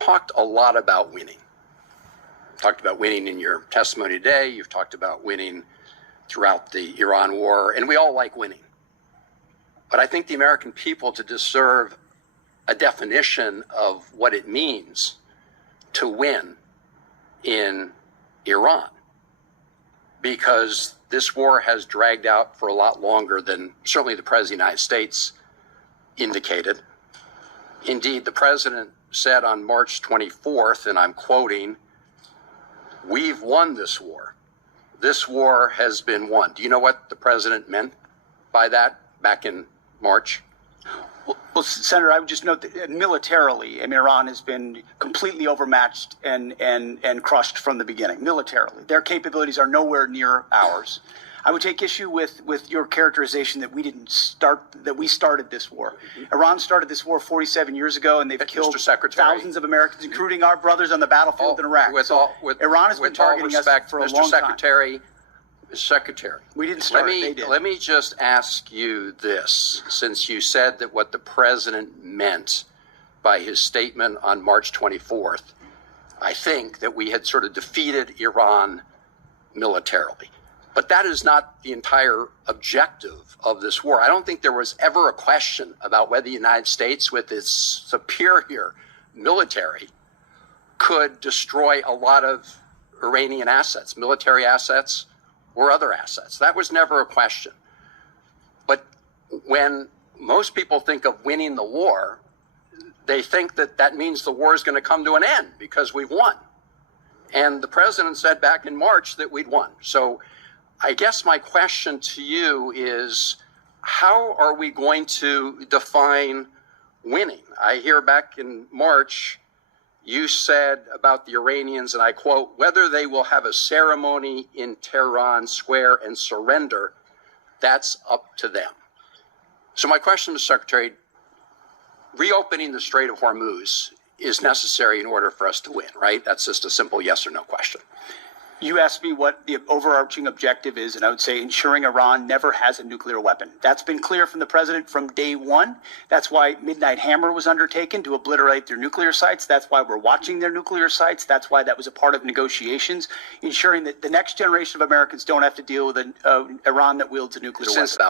talked a lot about winning. You've talked about winning in your testimony today. You've talked about winning throughout the Iran war, and we all like winning. But I think the American people deserve a definition of what it means to win in Iran, because this war has dragged out for a lot longer than certainly the President of the United States indicated. Indeed, the President said on March 24th, and I'm quoting, "We've won this war. This war has been won." Do you know what the President meant by that back in March? Well, Senator, I would just note that militarily, Iran has been completely overmatched and crushed from the beginning. Militarily, their capabilities are nowhere near ours. I would take issue with your characterization that we started this war. Iran started this war 47 years ago, and they've killed thousands of Americans, including our brothers on the battlefield in Iraq. Iran has been targeting us for a long time. Mr. Secretary, we didn't start it, they did. Let me just ask you this, since you said that what the President meant by his statement on March 24th, I think that we had sort of defeated Iran militarily. But that is not the entire objective of this war. I don't think there was ever a question about whether the United States, with its superior military, could destroy a lot of Iranian assets, military assets, or other assets. That was never a question. But when most people think of winning the war, they think that that means the war is going to come to an end because we've won. And the President said back in March that we'd won. So I guess my question to you is, how are we going to define winning? I hear back in March, you said about the Iranians, and I quote, "Whether they will have a ceremony in Tehran Square and surrender, that's up to them." So my question, Mr. Secretary, reopening the Strait of Hormuz is necessary in order for us to win, right? That's just a simple yes or no question. You asked me what the overarching objective is, and I would say ensuring Iran never has a nuclear weapon. That's been clear from the President from day one. That's why Midnight Hammer was undertaken, to obliterate their nuclear sites. That's why we're watching their nuclear sites. That's why that was a part of negotiations, ensuring that the next generation of Americans don't have to deal with an Iran that wields a nuclear weapon.